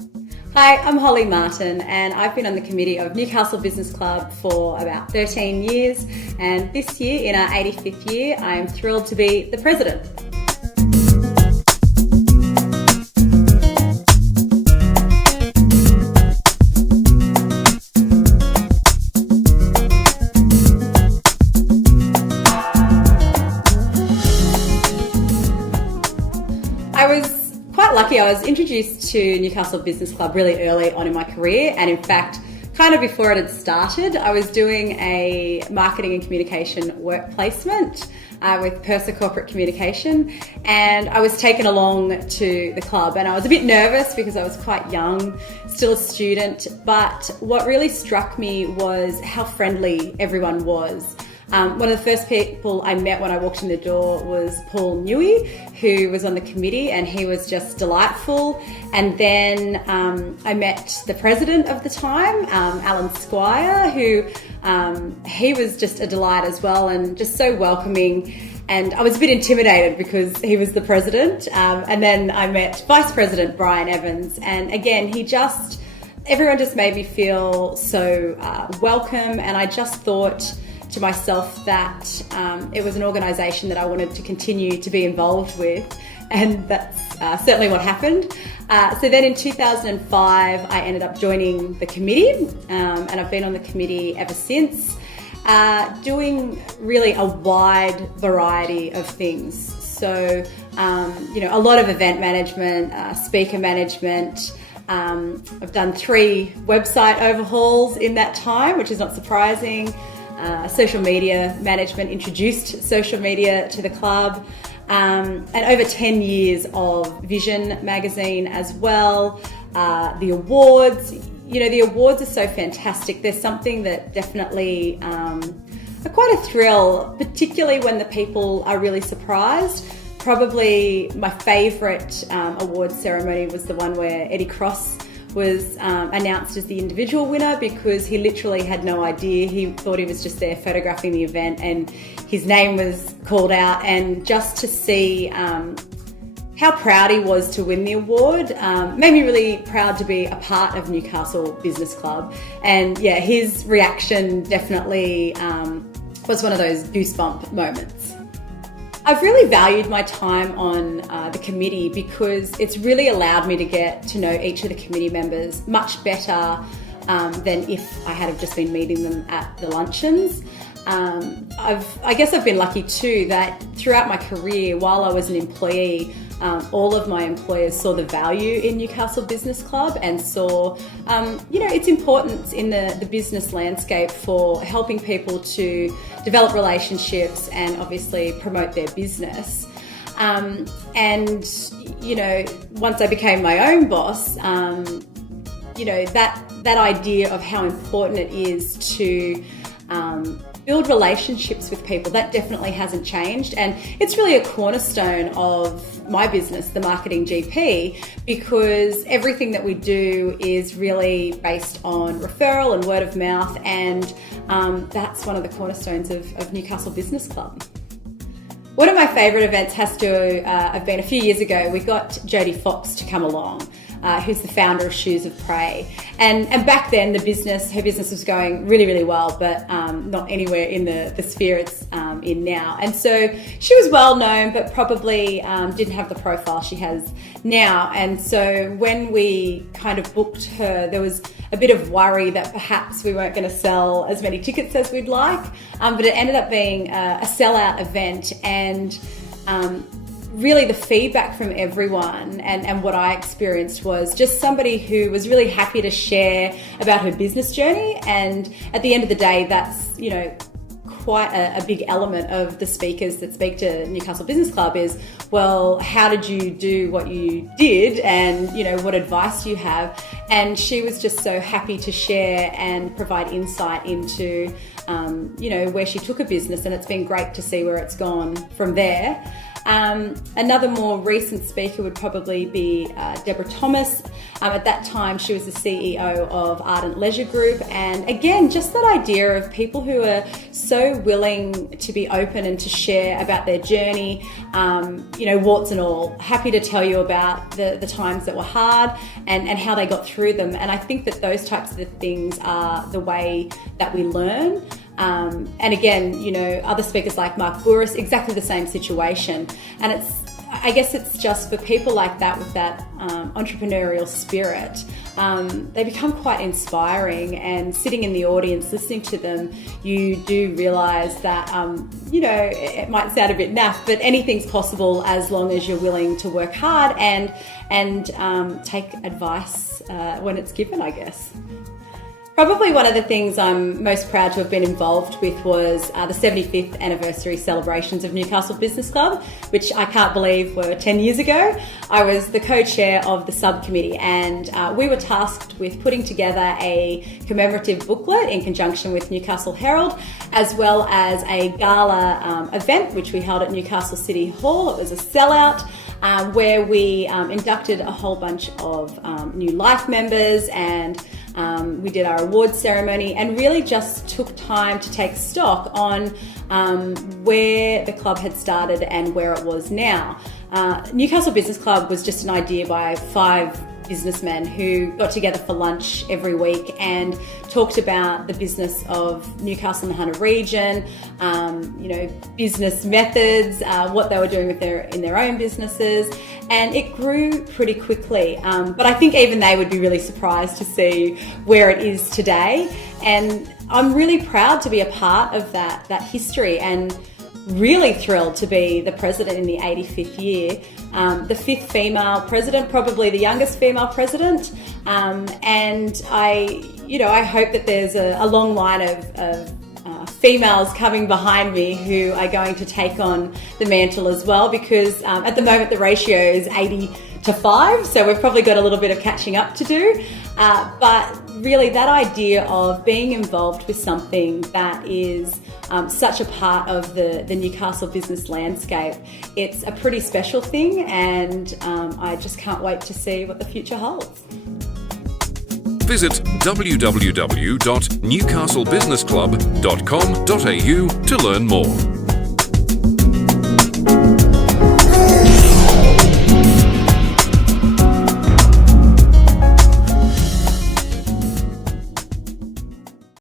Hi, I'm Holly Martin and I've been on the committee of Newcastle Business Club for about 13 years, and this year, in our 85th year, I am thrilled to be the president. I was quite lucky. I was introduced to Newcastle Business Club really early on in my career, and in fact, kind of before it had started, I was doing a marketing and communication work placement with Purser Corporate Communication, and I was taken along to the club, and I was a bit nervous because I was quite young, still a student, but what really struck me was how friendly everyone was. One of the first people I met when I walked in the door was Paul Newey, who was on the committee, and he was just delightful. And then I met the president of the time, Alan Squire, who he was just a delight as well and just so welcoming. And I was a bit intimidated because he was the president. And then I met Vice President Brian Evans, and again, everyone just made me feel so welcome, and I just thought to myself that it was an organisation that I wanted to continue to be involved with, and that's certainly what happened. So then in 2005 I ended up joining the committee, and I've been on the committee ever since, doing really a wide variety of things. So a lot of event management, speaker management. I've done 3 website overhauls in that time, which is not surprising. Social media management, introduced social media to the club, and over 10 years of Vision magazine as well. The awards, the awards are so fantastic. There's something that definitely are quite a thrill, particularly when the people are really surprised. Probably my favourite awards ceremony was the one where Eddie Cross was announced as the individual winner, because he literally had no idea. He thought he was just there photographing the event, and his name was called out, and just to see how proud he was to win the award made me really proud to be a part of Newcastle Business Club. And yeah, his reaction definitely was one of those goosebump moments. I've really valued my time on the committee because it's really allowed me to get to know each of the committee members much better than if I had have just been meeting them at the luncheons. I guess I've been lucky too that throughout my career, while I was an employee, all of my employers saw the value in Newcastle Business Club and saw, its importance in the business landscape for helping people to develop relationships and obviously promote their business. Once I became my own boss, that idea of how important it is to build relationships with people, that definitely hasn't changed, and it's really a cornerstone of my business, the Marketing GP, because everything that we do is really based on referral and word of mouth, and that's one of the cornerstones of Newcastle Business Club. One of my favourite events has to have been a few years ago. We got Jodie Fox to come along, who's the founder of Shoes of Prey. And back then, her business was going really, really well, but not anywhere in the sphere it's in now. And so she was well known, but probably didn't have the profile she has now. And so when we kind of booked her, there was a bit of worry that perhaps we weren't going to sell as many tickets as we'd like, but it ended up being a sellout event, and really the feedback from everyone and what I experienced was just somebody who was really happy to share about her business journey. And at the end of the day, that's, quite a big element of the speakers that speak to Newcastle Business Club is, well, how did you do what you did, and what advice do you have? And she was just so happy to share and provide insight into where she took a business, and it's been great to see where it's gone from there. Another more recent speaker would probably be Deborah Thomas. At that time, she was the CEO of Ardent Leisure Group. And again, just that idea of people who are so willing to be open and to share about their journey, warts and all, happy to tell you about the times that were hard and how they got through them. And I think that those types of things are the way that we learn. And again, other speakers like Mark Bouris, exactly the same situation. And I guess it's just for people like that with that entrepreneurial spirit, they become quite inspiring, and sitting in the audience, listening to them, you do realise that, it might sound a bit naff, but anything's possible as long as you're willing to work hard and take advice when it's given, I guess. Probably one of the things I'm most proud to have been involved with was the 75th anniversary celebrations of Newcastle Business Club, which I can't believe were 10 years ago. I was the co-chair of the subcommittee, and we were tasked with putting together a commemorative booklet in conjunction with Newcastle Herald, as well as a gala event which we held at Newcastle City Hall. It was a sellout. Where we inducted a whole bunch of new life members, and we did our awards ceremony and really just took time to take stock on where the club had started and where it was now. Newcastle Business Club was just an idea by 5 businessmen who got together for lunch every week and talked about the business of Newcastle and Hunter region, business methods, what they were doing in their own businesses, and it grew pretty quickly. But I think even they would be really surprised to see where it is today, and I'm really proud to be a part of that history, and really thrilled to be the president in the 85th year, the 5th female president, probably the youngest female president, and I hope that there's a long line of females coming behind me who are going to take on the mantle as well, because at the moment the ratio is 80-5, so we've probably got a little bit of catching up to do, but really that idea of being involved with something that is such a part of the Newcastle business landscape, it's a pretty special thing, and I just can't wait to see what the future holds. Visit www.newcastlebusinessclub.com.au to learn more.